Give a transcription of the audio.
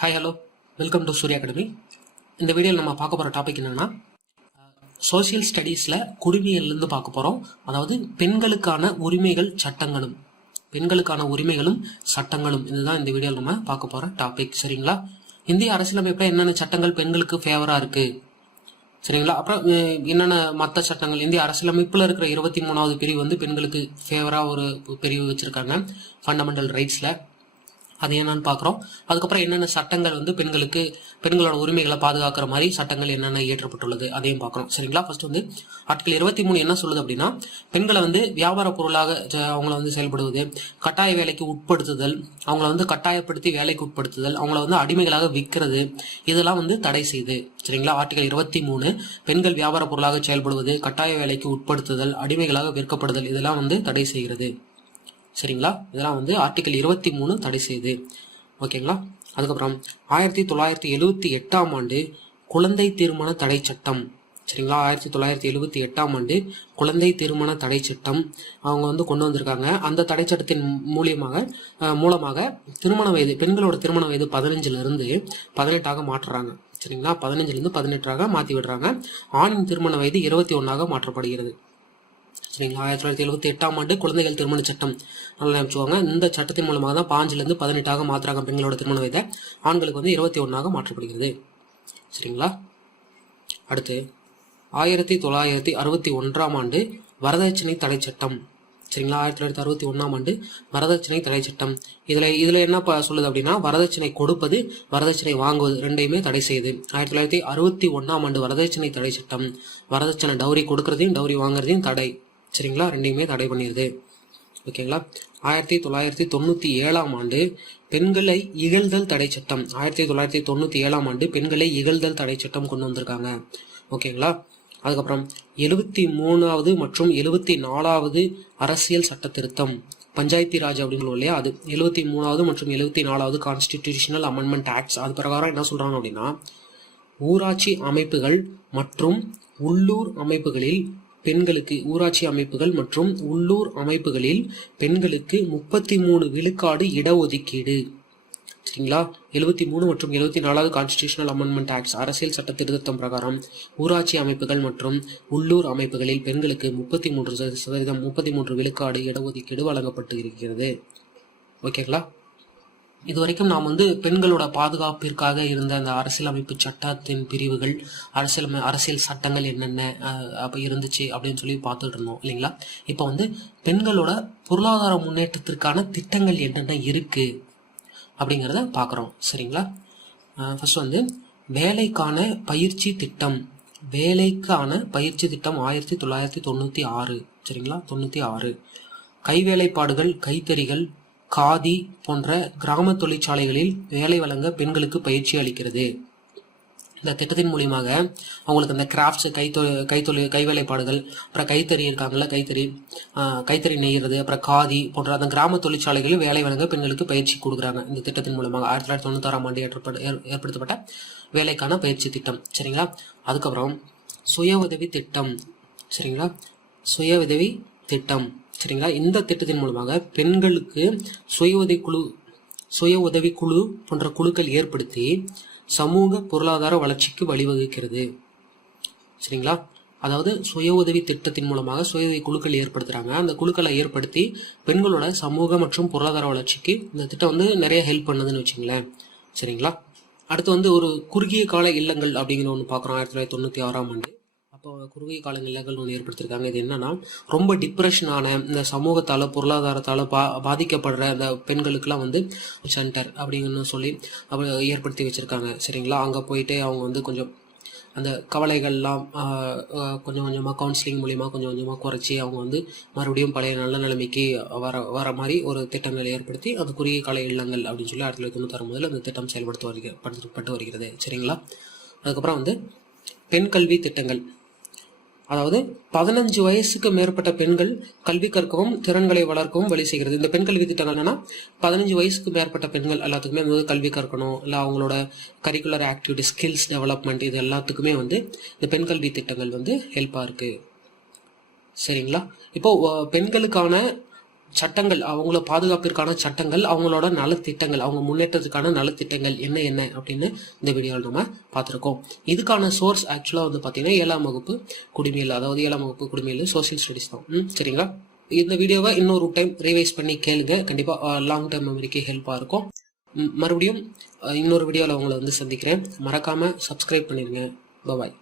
Hi hello welcome to Surya academy இந்த வீடியோவில் நம்ம பார்க்க போகிற டாபிக் என்னென்னா சோஷியல் ஸ்டடீஸில் குடிமையிலேருந்து பார்க்க போகிறோம் அதாவது பெண்களுக்கான உரிமைகள் சட்டங்களும் பெண்களுக்கான உரிமைகளும் சட்டங்களும். இதுதான் இந்த வீடியோவில் நம்ம பார்க்க போகிற டாபிக் சரிங்களா? இந்திய அரசியலமைப்பில் என்னென்ன சட்டங்கள் பெண்களுக்கு ஃபேவராக இருக்குது சரிங்களா? அப்புறம் என்னென்ன மற்ற சட்டங்கள்? இந்திய அரசியலமைப்பில் இருக்கிற இருபத்தி மூணாவது பிரிவு வந்து பெண்களுக்கு ஃபேவராக ஒரு பிரிவு வச்சுருக்காங்க. ஃபண்டமெண்டல் ரைட்ஸில் அது என்னன்னு பார்க்குறோம் அதுக்கப்புறம் என்னென்ன சட்டங்கள் வந்து பெண்களுக்கு பெண்களோட உரிமைகளை பாதுகாக்கிற மாதிரி சட்டங்கள் என்னென்ன இயற்றப்பட்டுள்ளது அதையும் பார்க்குறோம் சரிங்களா? ஃபர்ஸ்ட் வந்து ஆர்டிகல் இருபத்தி மூணு என்ன சொல்லுது அப்படின்னா பெண்களை வந்து வியாபார பொருளாக அவங்கள வந்து செயல்படுவது கட்டாய வேலைக்கு உட்படுத்துதல் அவங்கள வந்து கட்டாயப்படுத்தி வேலைக்கு உட்படுத்துதல் அவங்கள வந்து அடிமைகளாக விற்கிறது இதெல்லாம் வந்து தடை செய்து. சரிங்களா? ஆர்டிகல் இருபத்தி மூணு பெண்கள் வியாபார பொருளாக செயல்படுவது கட்டாய வேலைக்கு உட்படுத்துதல் அடிமைகளாக விற்கப்படுதல் இதெல்லாம் வந்து தடை செய்கிறது. சரிங்களா? இதெல்லாம் வந்து ஆர்டிக்கல் இருபத்தி மூணு தடை செய்யுது ஓகேங்களா? அதுக்கப்புறம் ஆயிரத்தி தொள்ளாயிரத்தி எழுவத்தி எட்டாம் ஆண்டு குழந்தை திருமண தடை சட்டம். சரிங்களா? ஆயிரத்தி தொள்ளாயிரத்தி எழுவத்தி எட்டாம் ஆண்டு குழந்தை திருமண தடை சட்டம் அவங்க வந்து கொண்டு வந்திருக்காங்க. அந்த தடை சட்டத்தின் மூலியமாக மூலமாக திருமண வயது பெண்களோட திருமண வயது பதினஞ்சிலிருந்து பதினெட்டாக மாற்றுறாங்க. சரிங்களா? பதினஞ்சுலேருந்து பதினெட்டாக மாற்றி விடுறாங்க ஆணின் திருமண வயது இருபத்தி ஒன்றாக மாற்றப்படுகிறது. சரிங்களா ஆயிரத்தி தொள்ளாயிரத்தி எழுபத்தி எட்டாம் ஆண்டு குழந்தைகள் திருமண சட்டம் நல்லா நினைச்சுவாங்க இந்த சட்டத்தின் மூலமாக தான் பாஞ்சிலிருந்து பதினெட்டாக மாற்றுறாங்க பெண்களோட திருமண வயதை ஆண்களுக்கு வந்து இருபத்தி ஒன்றாக மாற்றப்படுகிறது. சரிங்களா? அடுத்து ஆயிரத்தி தொள்ளாயிரத்தி அறுபத்தி ஒன்றாம் ஆண்டு வரதட்சணை தடை சட்டம். சரிங்களா? ஆயிரத்தி தொள்ளாயிரத்தி அறுபத்தி ஒன்றாம் ஆண்டு வரதட்சணை தடை சட்டம். இதில் இதில் என்ன ப- சொல்லுது அப்படின்னா வரதட்சணை கொடுப்பது வரதட்சணை வாங்குவது ரெண்டையுமே தடை செய்யுது. ஆயிரத்தி தொள்ளாயிரத்தி அறுபத்தி ஒன்றாம் ஆண்டு வரதட்சணை தடை சட்டம். வரதட்சணை டௌரி கொடுக்கறதையும் டௌரி வாங்குறதையும் தடை. சரிங்களா? ரெண்டையுமே தடை பண்ணிடுது ஓகேங்களா? ஆயிரத்தி தொள்ளாயிரத்தி தொண்ணூற்றி ஏழாம் ஆண்டு பெண்களை இகழ்தல் தடை சட்டம். ஆயிரத்தி தொள்ளாயிரத்தி தொண்ணூற்றி ஏழாம் ஆண்டு பெண்களை இகழ்தல் தடை சட்டம் கொண்டு வந்திருக்காங்க. ஓகேங்களா? அதுக்கப்புறம் எழுபத்தி மூணாவது மற்றும் எழுபத்தி நாலாவது அரசியல் சட்ட திருத்தம். பஞ்சாயத்தி ராஜ் அப்படின்னு இல்லையா? அது எழுபத்தி மூணாவது மற்றும் எழுபத்தி நாலாவது கான்ஸ்டிடியூஷனல் அமெண்ட்மெண்ட் ஆக்ட்ஸ் அது பிரகாரம் என்ன சொல்கிறாங்க அப்படின்னா ஊராட்சி அமைப்புகள் மற்றும் உள்ளூர் அமைப்புகளில் பெண்களுக்கு ஊராட்சி அமைப்புகள் மற்றும் உள்ளூர் அமைப்புகளில் பெண்களுக்கு முப்பத்தி மூணு விழுக்காடு இடஒதுக்கீடு. சரிங்களா? எழுபத்தி மூணு மற்றும் எழுபத்தி நாலாவது கான்ஸ்டியூஷனல் அமெண்ட்மெண்ட் ஆக்ட்ஸ் அரசியல் சட்ட திருத்தம் பிரகாரம் ஊராட்சி அமைப்புகள் மற்றும் உள்ளூர் அமைப்புகளில் பெண்களுக்கு முப்பத்தி மூன்று சதவீதம் முப்பத்தி மூன்று விழுக்காடு இடஒதுக்கீடு வழங்கப்பட்டு இருக்கிறது. ஓகேங்களா? இது வரைக்கும் நாம் வந்து பெண்களோட பாதுகாப்பிற்காக இருந்த அந்த அரசியலமைப்பு சட்டத்தின் பிரிவுகள் அரசியல் அரசியல் சட்டங்கள் என்னென்ன அப்போ இருந்துச்சு அப்படின்னு சொல்லி பார்த்துட்டு இருந்தோம் இல்லைங்களா? இப்போ வந்து பெண்களோட பொருளாதார முன்னேற்றத்திற்கான திட்டங்கள் என்னென்ன இருக்கு அப்படிங்கிறத பார்க்குறோம் சரிங்களா? ஃபர்ஸ்ட் வந்து வேலைக்கான பயிற்சி திட்டம். வேலைக்கான பயிற்சி திட்டம் ஆயிரத்தி தொள்ளாயிரத்தி தொண்ணூற்றி ஆறு சரிங்களா? தொண்ணூற்றி ஆறு. கைவேலைப்பாடுகள் கைத்தறிகள் காதி போன்ற கிராம தொழிற்சாலைகளில் வேலை வழங்க பெண்களுக்கு பயிற்சி அளிக்கிறது. இந்த திட்டத்தின் மூலியமாக அவங்களுக்கு அந்த கிராஃப்ட்ஸ் கைத்தொழில் கைத்தொழில் கைவேலைப்பாடுகள் அப்புறம் கைத்தறி இருக்காங்கல்ல கைத்தறி கைத்தறி நெய்கிறது அப்புறம் காதி போன்ற அந்த கிராம தொழிற்சாலைகளில் வேலை வழங்க பெண்களுக்கு பயிற்சி கொடுக்குறாங்க. இந்த திட்டத்தின் மூலமாக ஆயிரத்தி தொள்ளாயிரத்தி தொண்ணூத்தாறாம் ஆண்டு ஏற்பட ஏற்படுத்தப்பட்ட வேலைக்கான பயிற்சி திட்டம். சரிங்களா? அதுக்கப்புறம் சுய உதவி திட்டம். சரிங்களா? சுய உதவி திட்டம். சரிங்களா? இந்த திட்டத்தின் மூலமாக பெண்களுக்கு சுய உதவி குழு சுய உதவி குழு போன்ற குழுக்கள் ஏற்படுத்தி சமூக பொருளாதார வளர்ச்சிக்கு வழிவகுக்கிறது. சரிங்களா? அதாவது சுய உதவி திட்டத்தின் மூலமாக சுய உதவி குழுக்கள் ஏற்படுத்துறாங்க. அந்த குழுக்களை ஏற்படுத்தி பெண்களோட சமூக மற்றும் பொருளாதார வளர்ச்சிக்கு இந்த திட்டம் வந்து நிறைய ஹெல்ப் பண்ணுதுன்னு வச்சுங்களேன். சரிங்களா? அடுத்து வந்து ஒரு குறுகிய கால இல்லங்கள் அப்படிங்கிற ஒன்று பார்க்குறோம் ஆயிரத்தி தொள்ளாயிரத்தி தொண்ணூற்றி ஆறாம் ஆண்டு. அப்போ குறுகிய கால இல்லங்கள் ஒன்று ஏற்படுத்தியிருக்காங்க இது என்னன்னா ரொம்ப டிப்ரெஷனான இந்த சமூகத்தால் பொருளாதாரத்தால் பா பாதிக்கப்படுற அந்த பெண்களுக்கெல்லாம் வந்து சென்டர் அப்படின்னு சொல்லி ஏற்படுத்தி வச்சுருக்காங்க. சரிங்களா? அங்கே போயிட்டு அவங்க வந்து கொஞ்சம் அந்த கவலைகள்லாம் கொஞ்சம் கொஞ்சமாக கவுன்சிலிங் மூலிமா கொஞ்சம் கொஞ்சமாக குறைச்சி அவங்க வந்து மறுபடியும் பழைய நல்ல நிலைமைக்கு வர வர மாதிரி ஒரு திட்டங்கள் ஏற்படுத்தி அந்த குறுகிய கால இல்லங்கள் அப்படின்னு சொல்லி ஆயிரத்தி தொள்ளாயிரத்தி தொண்ணூத்தாறு முதல்ல அந்த திட்டம் செயல்படுத்த வருகிறது பட்டு வருகிறது. சரிங்களா? அதுக்கப்புறம் வந்து பெண் கல்வி திட்டங்கள். அதாவது பதினஞ்சு வயசுக்கு மேற்பட்ட பெண்கள் கல்வி கற்கவும் திறன்களை வளர்க்கவும் வழி செய்கிறது. இந்த பெண் கல்வி திட்டங்கள் என்னன்னா பதினஞ்சு வயசுக்கு மேற்பட்ட பெண்கள் எல்லாத்துக்குமே வந்து கல்வி கற்கணும். இல்லை அவங்களோட கரிக்குலர் ஆக்டிவிட்டி ஸ்கில்ஸ் டெவலப்மெண்ட் இது எல்லாத்துக்குமே வந்து இந்த பெண் கல்வி திட்டங்கள் வந்து ஹெல்ப்பாக இருக்குது சரிங்களா? இப்போ பெண்களுக்கான சட்டங்கள் அவங்கள பாதுகாப்பிற்கான சட்டங்கள் அவங்களோட நலத்திட்டங்கள் அவங்க முன்னேற்றத்துக்கான நலத்திட்டங்கள் என்ன என்ன அப்படின்னு இந்த வீடியோவில் நம்ம பார்த்துருக்கோம். இதுக்கான சோர்ஸ் ஆக்சுவலாக வந்து பார்த்தீங்கன்னா ஏழாம் வகுப்பு குடிமையில் அதாவது ஏழாம் வகுப்பு குடிமையில் சோசியல் ஸ்டடிஸ் தான். ம், சரிங்களா? இந்த வீடியோவை இன்னொரு டைம் ரிவைஸ் பண்ணி கேளுங்க. கண்டிப்பாக லாங் டேர்ம் மெமரிக்கு ஹெல்ப்பாக இருக்கும். மறுபடியும் இன்னொரு வீடியோவில் உங்களை வந்து சந்திக்கிறேன். மறக்காமல் சப்ஸ்கிரைப் பண்ணிடுங்க. பாய்